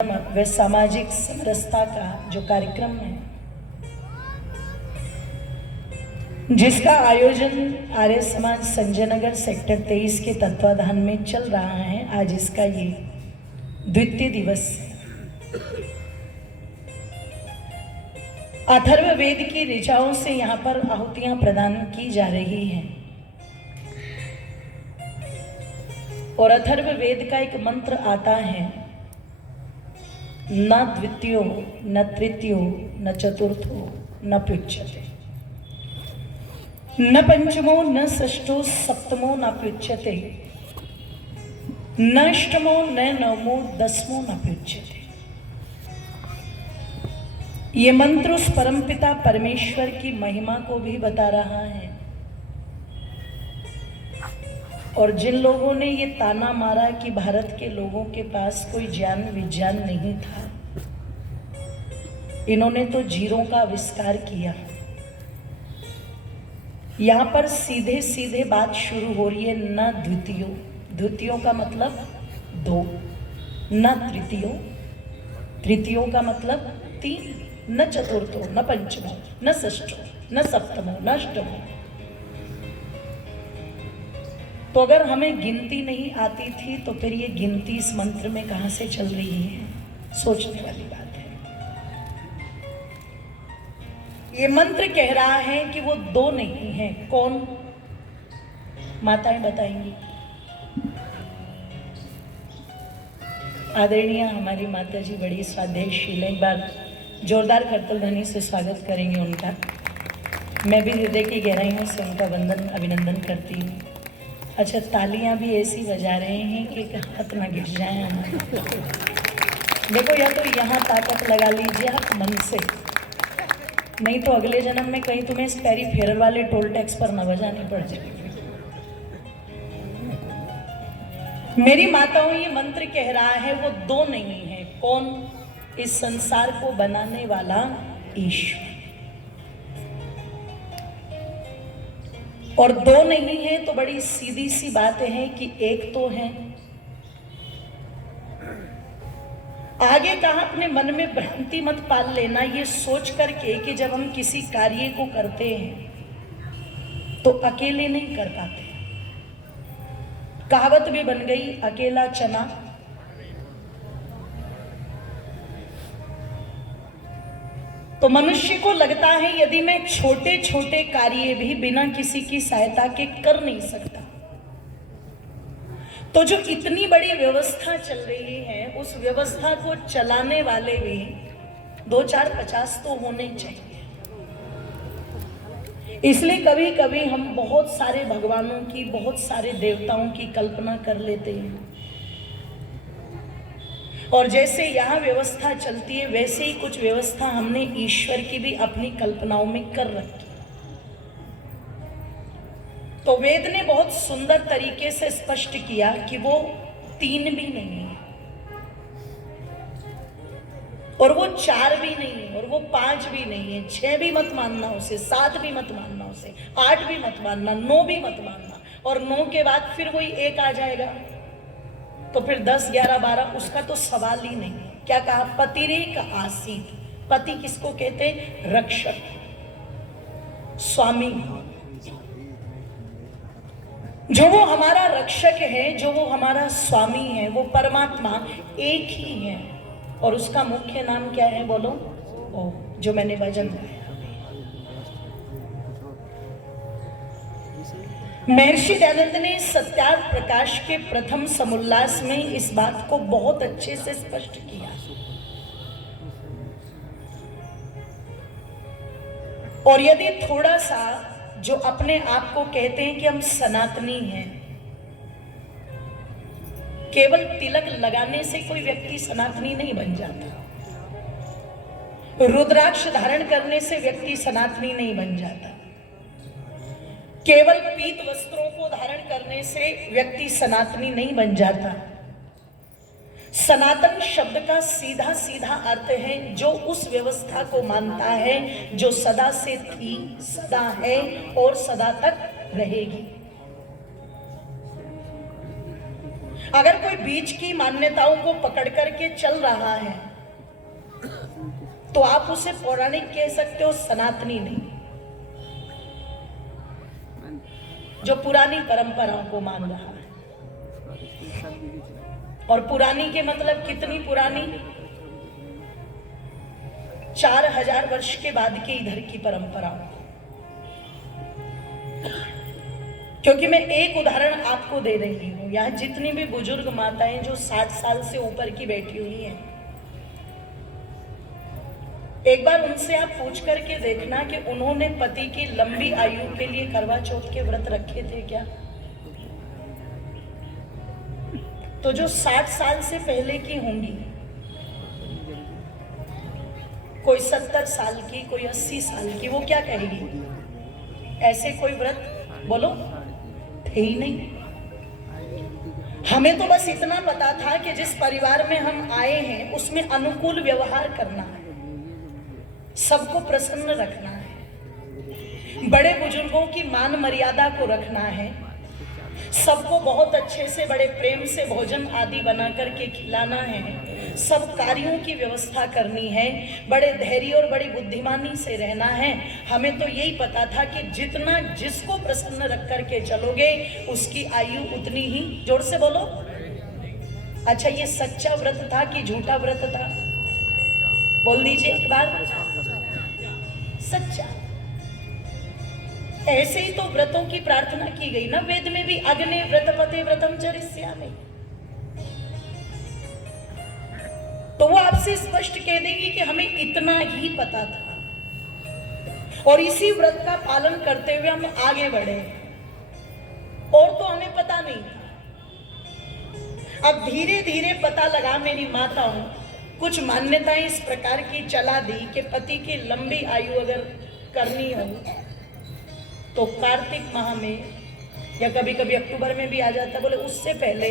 व सामाजिक समरसता का जो कार्यक्रम है, जिसका आयोजन आर्य समाज संजय नगर सेक्टर 23 के तत्वाधान में चल रहा है, आज इसका ये द्वितीय दिवस है। अथर्व वेद की ऋचाओं से यहाँ पर आहुतियां प्रदान की जा रही हैं और अथर्व वेद का एक मंत्र आता है, न द्वितीयो न तृतीयो न चतुर्थो न प्युच्यते, न पंचमो न षष्ठो सप्तमो न प्युच्यते, न अष्टमो न नवमो दसमो न प्युच्यते। ये मंत्र उस परमपिता परमेश्वर की महिमा को भी बता रहा है। और जिन लोगों ने ये ताना मारा कि भारत के लोगों के पास कोई ज्ञान विज्ञान नहीं था, इन्होंने तो जीरों का आविष्कार किया। यहां पर सीधे सीधे बात शुरू हो रही है, न द्वितीयो, द्वितीयो का मतलब दो, न तृतीयो, तृतीयो का मतलब तीन, न चतुर्थो न पंचमो न षष्ठो न सप्तमो न अष्टमो। तो अगर हमें गिनती नहीं आती थी तो फिर ये गिनती इस मंत्र में कहां से चल रही है? सोचने वाली बात है। ये मंत्र कह रहा है कि वो दो नहीं है। कौन? माताएं बताएंगी। आदरणीय हमारी माता जी बड़ी स्वाध्यायशील है, एक बार जोरदार करतल ध्वनि से स्वागत करेंगे उनका। मैं भी हृदय की गहराइयों से उनका वंदन अभिनंदन करती हूँ। अच्छा, तालियां भी ऐसी बजा रहे हैं कि हाथ ना गिर जाए हमारे। देखो, या तो यहाँ ताकत लगा लीजिए आप मन से, नहीं तो अगले जन्म में कहीं तुम्हें पैरी फेरर वाले टोल टैक्स पर न बजानी पड़ जाएगी। मेरी माताओं, ये मंत्र कह रहा है वो दो नहीं है। कौन? इस संसार को बनाने वाला ईश्वर। और दो नहीं है तो बड़ी सीधी सी बात है कि एक तो है। आगे कहा, अपने मन में भ्रांति मत पाल लेना ये सोच करके कि जब हम किसी कार्य को करते हैं तो अकेले नहीं कर पाते। कहावत भी बन गई, अकेला चना तो मनुष्य को लगता है यदि मैं छोटे छोटे कार्य भी बिना किसी की सहायता के कर नहीं सकता, तो जो इतनी बड़ी व्यवस्था चल रही है उस व्यवस्था को चलाने वाले भी 2-4-50 तो होने चाहिए। इसलिए कभी कभी हम बहुत सारे भगवानों की, बहुत सारे देवताओं की कल्पना कर लेते हैं। और जैसे यहाँ व्यवस्था चलती है वैसे ही कुछ व्यवस्था हमने ईश्वर की भी अपनी कल्पनाओं में कर रखी। तो वेद ने बहुत सुंदर तरीके से स्पष्ट किया कि वो तीन भी नहीं है, और वो चार भी नहीं है, और वो 5 भी नहीं है, 6 भी मत मानना उसे, 7 भी मत मानना उसे, 8 भी मत मानना, 9 भी मत मानना, और 9 के बाद फिर वही एक आ जाएगा तो फिर 10, 11, 12 उसका तो सवाल ही नहीं है। क्या कहा? पतिरेक आसीत। पति किसको कहते हैं? रक्षक, स्वामी। जो वो हमारा रक्षक है, जो वो हमारा स्वामी है, वो परमात्मा एक ही है। और उसका मुख्य नाम क्या है? बोलो। ओ, जो मैंने भजन गाया। महर्षि दयानंद ने सत्यार्थ प्रकाश के प्रथम समुल्लास में इस बात को बहुत अच्छे से स्पष्ट किया। और यदि थोड़ा सा जो अपने आप को कहते हैं कि हम सनातनी हैं, केवल तिलक लगाने से कोई व्यक्ति सनातनी नहीं बन जाता, रुद्राक्ष धारण करने से व्यक्ति सनातनी नहीं बन जाता, केवल पीत वस्त्रों को धारण करने से व्यक्ति सनातनी नहीं बन जाता। सनातन शब्द का सीधा सीधा अर्थ है जो उस व्यवस्था को मानता है जो सदा से थी, सदा है और सदा तक रहेगी। अगर कोई बीच की मान्यताओं को पकड़ करके चल रहा है तो आप उसे पौराणिक कह सकते हो, सनातनी नहीं। जो पुरानी परंपराओं को मान रहा है। और पुरानी के मतलब कितनी पुरानी? 4000 वर्ष के बाद के इधर की परंपराओं। क्योंकि मैं एक उदाहरण आपको दे रही हूं, यहां जितनी भी बुजुर्ग माताएं जो 60 साल से ऊपर की बैठी हुई हैं, एक बार उनसे आप पूछ करके देखना कि उन्होंने पति की लंबी आयु के लिए करवा चौथ के व्रत रखे थे क्या? तो जो 60 साल से पहले की होंगी, कोई 70 साल की, कोई 80 साल की, वो क्या कहेगी? ऐसे कोई व्रत बोलो थे ही नहीं। हमें तो बस इतना पता था कि जिस परिवार में हम आए हैं उसमें अनुकूल व्यवहार करना है, सबको प्रसन्न रखना है, बड़े बुजुर्गों की मान मर्यादा को रखना है, सबको बहुत अच्छे से बड़े प्रेम से भोजन आदि बना करके खिलाना है, सब कार्यों की व्यवस्था करनी है, बड़े धैर्य और बड़ी बुद्धिमानी से रहना है। हमें तो यही पता था कि जितना जिसको प्रसन्न रख करके चलोगे उसकी आयु उतनी ही। जोर से बोलो। अच्छा, ये सच्चा व्रत था कि झूठा व्रत था? बोल दीजिए एक बार। सच्चा। ऐसे ही तो व्रतों की प्रार्थना की गई ना वेद में भी, अग्ने व्रतपते व्रतम चरिष्यामि। तो वो आपसे स्पष्ट कह देगी कि हमें इतना ही पता था और इसी व्रत का पालन करते हुए हम आगे बढ़े, और तो हमें पता नहीं था। अब धीरे धीरे पता लगा, मेरी माताओं कुछ मान्यताएं इस प्रकार की चला दी कि पति की लंबी आयु अगर करनी हो तो कार्तिक माह में या कभी कभी अक्टूबर में भी आ जाता है, बोले उससे पहले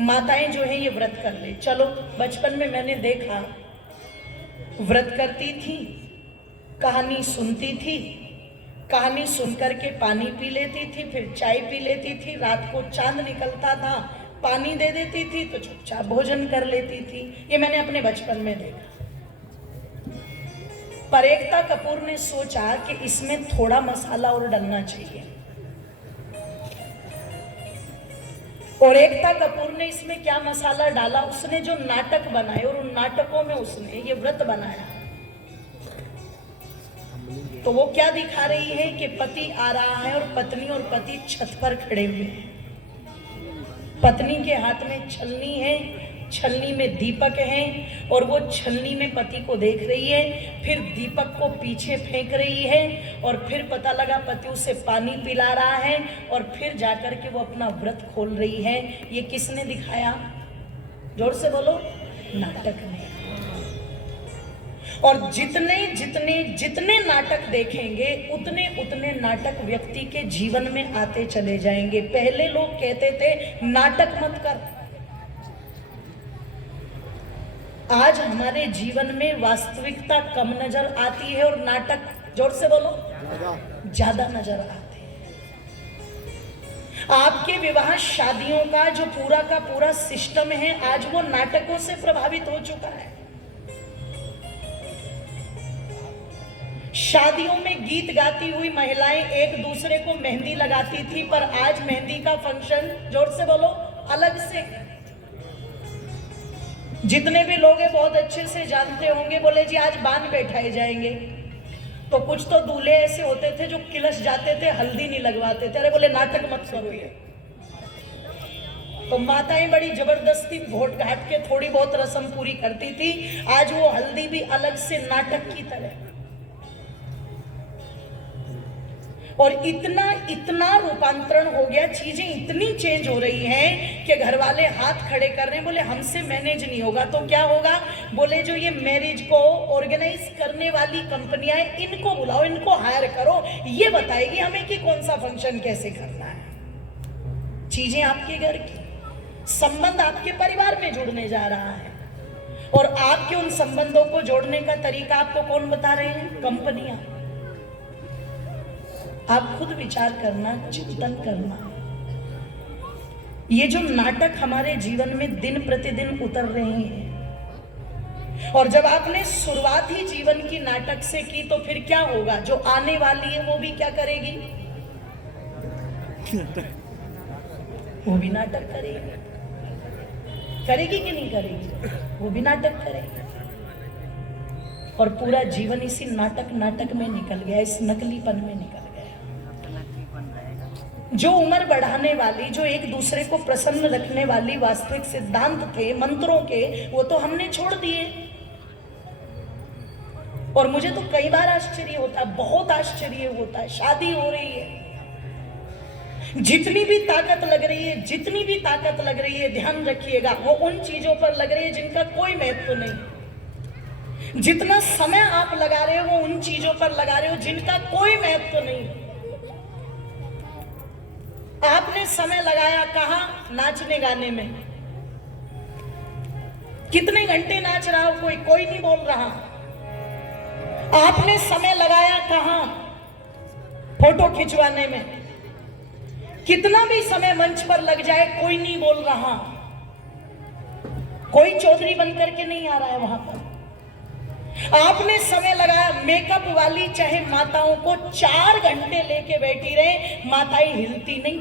माताएं जो है ये व्रत कर ले। चलो, बचपन में मैंने देखा व्रत करती थी, कहानी सुनती थी, कहानी सुन करके पानी पी लेती थी, फिर चाय पी लेती थी, रात को चांद निकलता था, पानी दे देती थी तो चुपचाप भोजन कर लेती थी। ये मैंने अपने बचपन में देखा। पर एकता कपूर ने सोचा कि इसमें थोड़ा मसाला और डालना चाहिए, और एकता कपूर ने इसमें क्या मसाला डाला, उसने जो नाटक बनाए और उन नाटकों में उसने ये व्रत बनाया। तो वो क्या दिखा रही है कि पति आ रहा है और पति छत पर खड़े हुए हैं, पत्नी के हाथ में छलनी है, छलनी में दीपक है और वो छलनी में पति को देख रही है, फिर दीपक को पीछे फेंक रही है और फिर पता लगा पति उसे पानी पिला रहा है और फिर जाकर के वो अपना व्रत खोल रही है। ये किसने दिखाया? जोर से बोलो। नाटक ने। और जितने जितने जितने नाटक देखेंगे उतने उतने नाटक व्यक्ति के जीवन में आते चले जाएंगे। पहले लोग कहते थे नाटक मत कर, आज हमारे जीवन में वास्तविकता कम नजर आती है और नाटक, जोर से बोलो, ज्यादा नजर आते हैं। आपके विवाह शादियों का जो पूरा का पूरा सिस्टम है आज वो नाटकों से प्रभावित हो चुका है। शादियों में गीत गाती हुई महिलाएं एक दूसरे को मेहंदी लगाती थी, पर आज मेहंदी का फंक्शन, जोर से बोलो, अलग से। जितने भी लोग हैं बहुत अच्छे से जानते होंगे, बोले जी आज बांध बैठाए जाएंगे, तो कुछ तो दूल्हे ऐसे होते थे जो किलस जाते थे, हल्दी नहीं लगवाते थे। अरे बोले नाटक मत करो ये। तो माताएं बड़ी जबरदस्ती घोट घाट के थोड़ी बहुत रस्म पूरी करती थी, आज वो हल्दी भी अलग से नाटक की तरह। और इतना रूपांतरण हो गया, चीजें इतनी चेंज हो रही हैं कि घर वाले हाथ खड़े कर रहे हैं, बोले हमसे मैनेज नहीं होगा तो क्या होगा? बोले जो ये मैरिज को ऑर्गेनाइज करने वाली कंपनियां हैं इनको बुलाओ, इनको हायर करो, ये बताएगी हमें कि कौन सा फंक्शन कैसे करना है। चीजें आपके घर की, संबंध आपके परिवार में जुड़ने जा रहा है और आपके उन संबंधों को जोड़ने का तरीका आपको कौन बता रहे हैं? कंपनियां। आप खुद विचार करना, चिंतन करना। ये जो नाटक हमारे जीवन में दिन प्रतिदिन उतर रहे हैं, और जब आपने शुरुआत ही जीवन की नाटक से की तो फिर क्या होगा? जो आने वाली है वो भी क्या करेगी? वो भी नाटक करेगी। करेगी कि नहीं करेगी? वो भी नाटक करेगी। और पूरा जीवन इसी नाटक में निकल गया, इस नकलीपन में निकल गया। जो उम्र बढ़ाने वाली, जो एक दूसरे को प्रसन्न रखने वाली वास्तविक सिद्धांत थे मंत्रों के, वो तो हमने छोड़ दिए। और मुझे तो कई बार आश्चर्य होता है, बहुत आश्चर्य होता है। शादी हो रही है, जितनी भी ताकत लग रही है, जितनी भी ताकत लग रही है, ध्यान रखिएगा, वो उन चीजों पर लग रही है जिनका कोई महत्व नहीं। जितना समय आप लगा रहे हो वो उन चीजों पर लगा रहे हो जिनका कोई महत्व नहीं। आपने समय लगाया कहाँ? नाचने गाने में। कितने घंटे नाच रहा हो? कोई नहीं बोल रहा। आपने समय लगाया कहां? फोटो खिंचवाने में। कितना भी समय मंच पर लग जाए कोई नहीं बोल रहा। कोई चौधरी बनकर के नहीं आ रहा है वहां पर। आपने समय लगाया, मेकअप वाली चाहे माताओं को 4 घंटे लेके बैठी रहे, माताएं हिलती नहीं,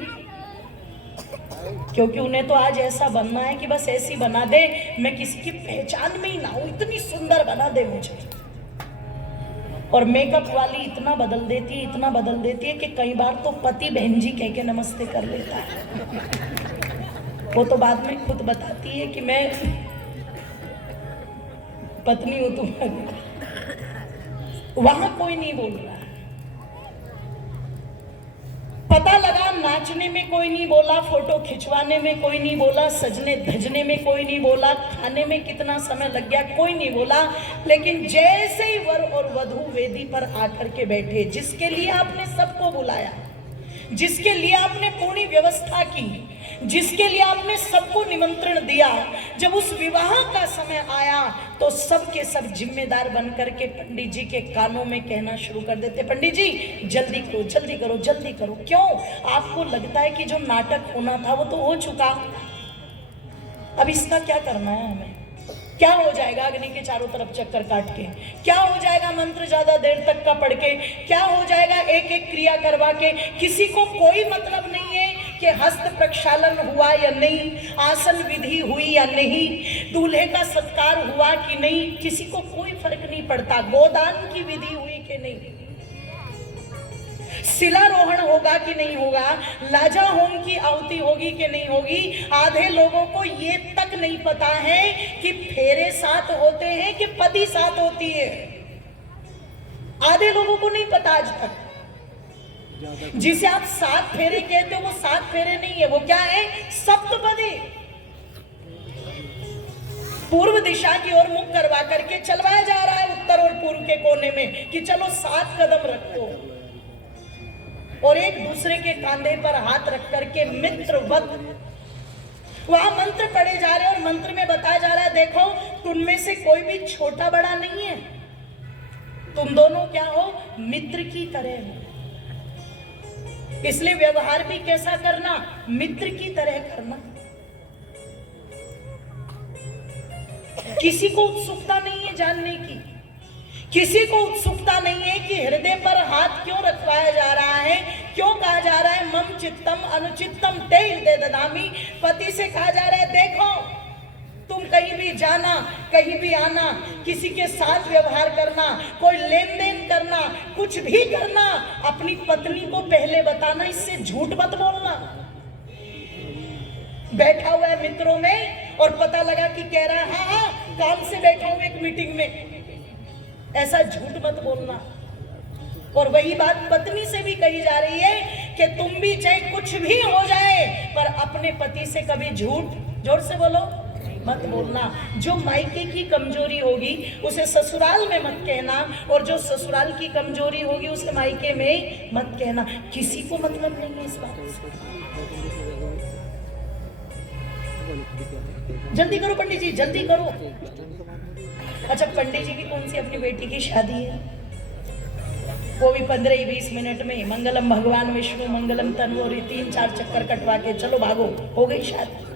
क्योंकि उन्हें तो आज ऐसा बनना है कि बस ऐसी बना दे, मैं किसी की पहचान में ही ना हूं, इतनी सुंदर बना दे मुझे। और मेकअप वाली इतना बदल देती है, इतना बदल देती है कि कई बार तो पति बहन जी कह के नमस्ते कर लेता है। वो तो बाद में खुद बताती है कि मैं पत्नी हूं तुम्हारी। वहां कोई नहीं बोल रहा है। पता लगा नाचने में कोई नहीं बोला, फोटो खिंचवाने में कोई नहीं बोला, सजने धजने में कोई नहीं बोला, खाने में कितना समय लग गया कोई नहीं बोला। लेकिन जैसे ही वर और वधू वेदी पर आकर के बैठे, जिसके लिए आपने सबको बुलाया, जिसके लिए आपने पूरी व्यवस्था की, जिसके लिए आपने सबको निमंत्रण दिया, जब उस विवाह का समय आया तो सब के सब जिम्मेदार बनकर के पंडित जी के कानों में कहना शुरू कर देते, पंडित जी जल्दी करो, जल्दी करो, जल्दी करो। क्यों? आपको लगता है कि जो नाटक होना था वो तो हो चुका, अब इसका क्या करना है हमें? क्या हो जाएगा अग्नि के चारों तरफ चक्कर काट के? क्या हो जाएगा मंत्र ज्यादा देर तक का पढ़ के? क्या हो जाएगा एक एक क्रिया करवा के? किसी को कोई मतलब नहीं है कि हस्त प्रक्षालन हुआ या नहीं, आसन विधि हुई या नहीं, दूल्हे का सत्कार हुआ कि नहीं, किसी को कोई फर्क नहीं पड़ता। गोदान की विधि हुई कि नहीं, शिलारोहण होगा कि नहीं होगा, लाजा होम की आहुति होगी कि नहीं होगी। आधे लोगों को ये तक नहीं पता है कि फेरे साथ होते हैं कि पति साथ होती है। आधे लोगों को नहीं पता आज तक। जिसे आप 7 फेरे कहते हो वो 7 फेरे नहीं है, वो क्या है? सप्तपदी। पूर्व दिशा की ओर मुख करवा करके चलवाया जा रहा है उत्तर और पूर्व के कोने में कि चलो 7 कदम रखो, और एक दूसरे के कांधे पर हाथ रख करके मित्रवत वहां मंत्र पढ़े जा रहे हैं। और मंत्र में बताया जा रहा है, देखो तुम में से कोई भी छोटा बड़ा नहीं है, तुम दोनों क्या हो? मित्र की तरह हो। इसलिए व्यवहार भी कैसा करना? मित्र की तरह करना। किसी को उत्सुकता नहीं है जानने की, किसी को उत्सुकता नहीं है कि हृदय पर हाथ क्यों रखवाया जा रहा है, क्यों कहा जा रहा है मम चित्तम अनुचित्तम ते हृदय ददामि। पति से कहा जा रहा है, देखो तुम कहीं भी जाना, कहीं भी आना, किसी के साथ व्यवहार करना, कोई लेन देन करना, कुछ भी करना, अपनी पत्नी को पहले बताना, इससे झूठ मत बोलना। बैठा हुआ है मित्रों में और पता लगा कि कह रहा है हाँ काम से बैठा हूं एक मीटिंग में, ऐसा झूठ मत बोलना। और वही बात पत्नी से भी कही जा रही है कि तुम भी चाहे कुछ भी हो जाए पर अपने पति से कभी झूठ, जोर से बोलो, मत बोलना। जो मायके की कमजोरी होगी उसे ससुराल में मत कहना, और जो ससुराल की कमजोरी होगी उसे मायके में मत कहना। किसी को मतलब नहीं है इस बात से। जल्दी करो पंडित जी, जल्दी करो। अच्छा, पंडित जी की कौन सी अपनी बेटी की शादी है? वो भी 15-20 मिनट में। मंगलम भगवान विष्णु मंगलम तनु, और 3-4 चक्कर कटवा के चलो भागो, हो गई शादी।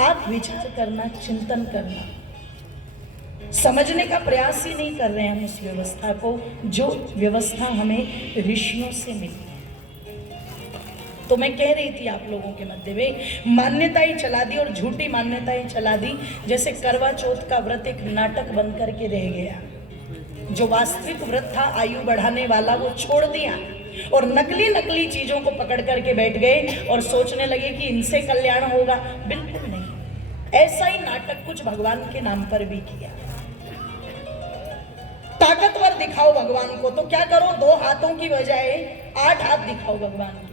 आप विचार करना, चिंतन करना, समझने का प्रयास ही नहीं कर रहे हैं हम उस व्यवस्था को, जो व्यवस्था हमें ऋषियों से मिली। तो मैं कह रही थी आप लोगों के मध्य में मान्यताएं चला दी, और झूठी मान्यताएं चला दी। जैसे करवा चौथ का व्रत एक नाटक बन करके रह गया, जो वास्तविक व्रत था आयु बढ़ाने वाला वो छोड़ दिया, और नकली नकली चीजों को पकड़ करके बैठ गए और सोचने लगे कि इनसे कल्याण होगा। बिल्कुल नहीं, ऐसा ही नाटक कुछ भगवान के नाम पर भी किया। ताकतवर दिखाओ भगवान को तो क्या करो, 2 हाथों की बजाय 8 हाथ दिखाओ भगवान को।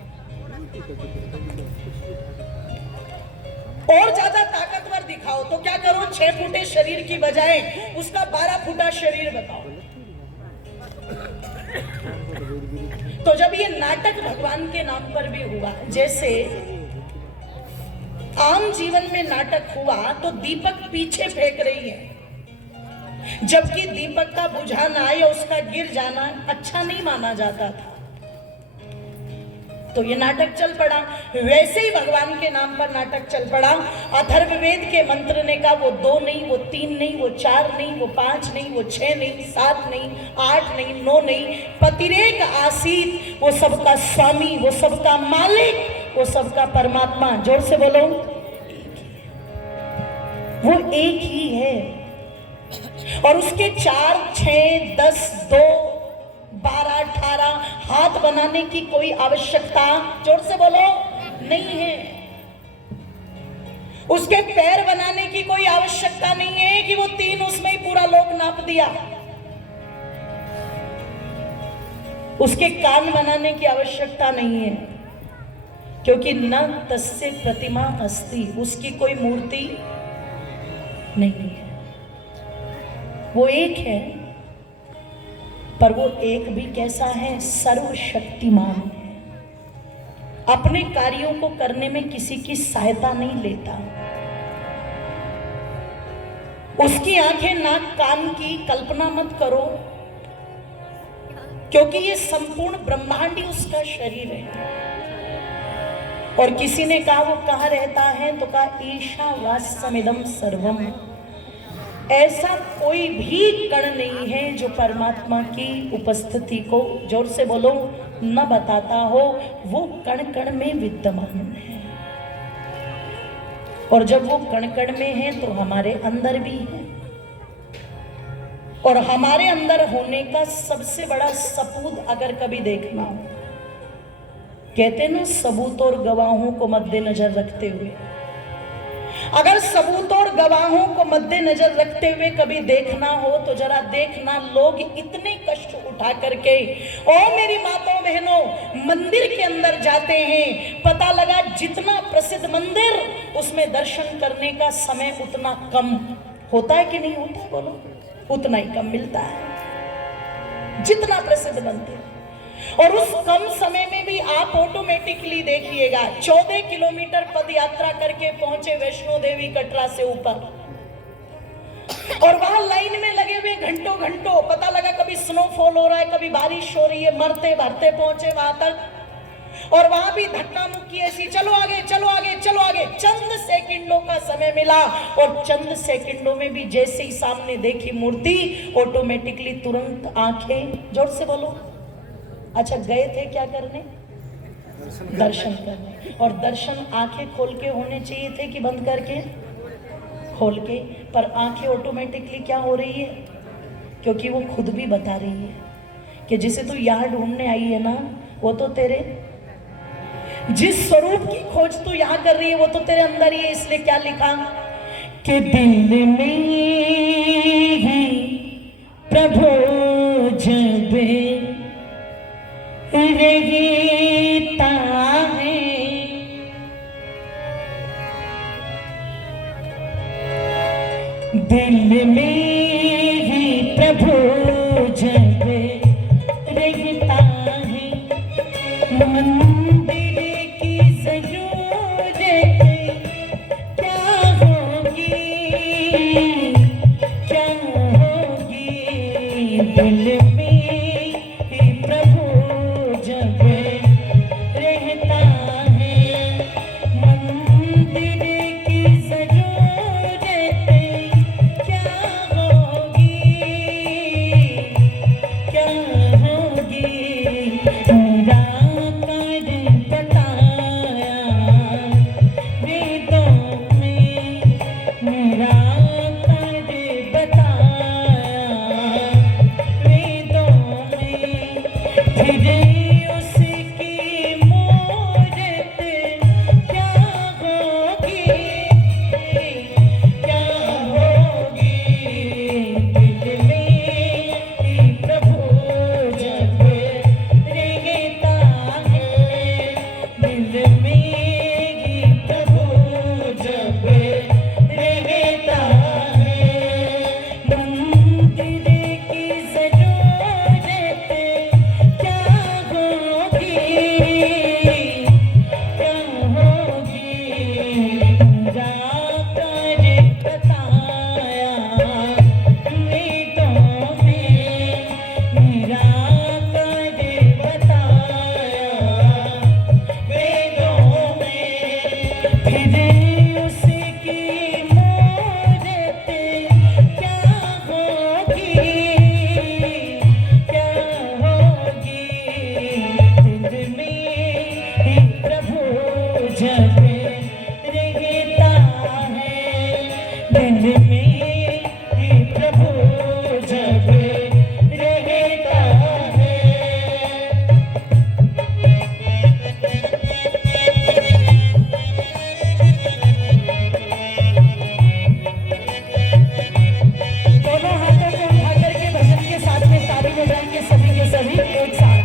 और ज्यादा ताकतवर दिखाओ तो क्या करो, 6 फुटे शरीर की बजाय उसका 12 फुटा शरीर बताओ। तो जब ये नाटक भगवान के नाम पर भी हुआ, जैसे आम जीवन में नाटक हुआ तो दीपक पीछे फेंक रही है, जबकि दीपक का बुझाना या उसका गिर जाना अच्छा नहीं माना जाता था, तो ये नाटक चल पड़ा। वैसे ही भगवान के नाम पर नाटक चल पड़ा। अथर्ववेद के मंत्र ने कहा वो 2 नहीं, वो 3 नहीं, वो 4 नहीं, वो 5 नहीं, वो 6 नहीं, 7 नहीं, 8 नहीं, 9 नहीं, पतिरेक आसीत, वो सबका स्वामी, वो सबका मालिक, वो सबका परमात्मा। जोर से बोलो, वो एक ही है। और उसके 4, 6, 10, 2, 12, 18 हाथ बनाने की कोई आवश्यकता, जोर से बोलो, नहीं है। उसके पैर बनाने की कोई आवश्यकता नहीं है कि वो 3 उसमें ही पूरा लोक नाप दिया। उसके कान बनाने की आवश्यकता नहीं है, क्योंकि न तस्य प्रतिमा अस्ति, उसकी कोई मूर्ति नहीं है। वो एक है, पर वो एक भी कैसा है, सर्वशक्तिमान है। अपने कार्यों को करने में किसी की सहायता नहीं लेता। उसकी आंखें नाक कान की कल्पना मत करो, क्योंकि ये संपूर्ण ब्रह्मांड ही उसका शरीर है। और किसी ने कहा वो कहाँ रहता है, तो कहा ईशावास्यमिदं सर्वम। ऐसा कोई भी कण नहीं है जो परमात्मा की उपस्थिति को, जोर से बोलो, न बताता हो। वो कण कण में विद्यमान है, और जब वो कण कण में है तो हमारे अंदर भी है। और हमारे अंदर होने का सबसे बड़ा सबूत अगर कभी देखना हो, कहते ना सबूत और गवाहों को मद्देनजर रखते हुए, अगर सबूत और गवाहों को मद्देनजर रखते हुए कभी देखना हो तो जरा देखना, लोग इतने कष्ट उठा करके, ओ मेरी माताओं बहनों, मंदिर के अंदर जाते हैं। पता लगा जितना प्रसिद्ध मंदिर, उसमें दर्शन करने का समय उतना कम होता है कि नहीं होता, बोलो, उतना ही कम मिलता है जितना प्रसिद्ध मंदिर। और उस कम समय में भी आप ऑटोमेटिकली देखिएगा, 14 किलोमीटर पद यात्रा करके पहुंचे वैष्णो देवी कटरा से ऊपर, और वहां लाइन में लगे हुए घंटों घंटों। पता लगा कभी स्नोफॉल हो रहा है, कभी बारिश हो रही है, मरते भरते पहुंचे वहां तक। और वहां भी धक्का मुक्की ऐसी, चलो आगे, चलो आगे, चलो आगे। चंद सेकंडों का समय मिला, और चंद सेकंडों में भी जैसे ही सामने देखी मूर्ति, ऑटोमेटिकली तुरंत आंखें, जोर से बोलो, अच्छा गए थे क्या करने, दर्शन करने। और दर्शन आंखें खोल के होने चाहिए थे कि बंद करके, खोल के। पर आंखें ऑटोमेटिकली क्या हो रही है, क्योंकि वो खुद भी बता रही है कि जिसे तू यहाँ ढूंढने आई है ना, वो तो तेरे, जिस स्वरूप की खोज तू यहाँ कर रही है वो तो तेरे अंदर ही है। इसलिए क्या लिखा कि दिल में ही प्रभु जब रहता है, दिल में ही प्रभु जब रहता है, मंदिर की जरूरत क्या होगी, क्या होगी। दिल में ही प्रभु जब रहता है, मंदिर की जरूरत क्या होगी, क्या होगी। मेरा कर बताया वेदों में, मेरा कर बताया वेदों में, फिर उसकी मूरत क्या होगी, क्या होगी। दिल में ही प्रभु जब रहता है, दिल में ही प्रभु जब रहता है, मंदिर की जरूरत क्या होगी, क्या होगी। जाकर बताया वेदों में, मेरा कर बताया वेदों में, फिर उसकी मूरत क्या होगी, क्या होगी। दिल में ही प्रभु जब रहता है, दिल में ही प्रभु जब रहता है। दोनों हाथों को उठा करके भजन के साथ में ताली बजाएंगे सभी के सभी एक साथ।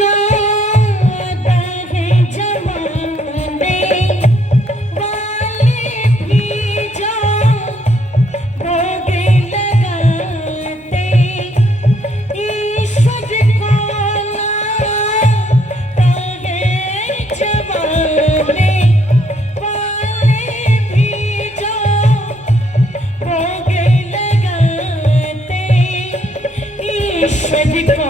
नादा है जमाने वाले भी जो भोग लगाते, ईश्वर को नादा है जमाने वाले भी जो भोग लगाते, ईश्वर को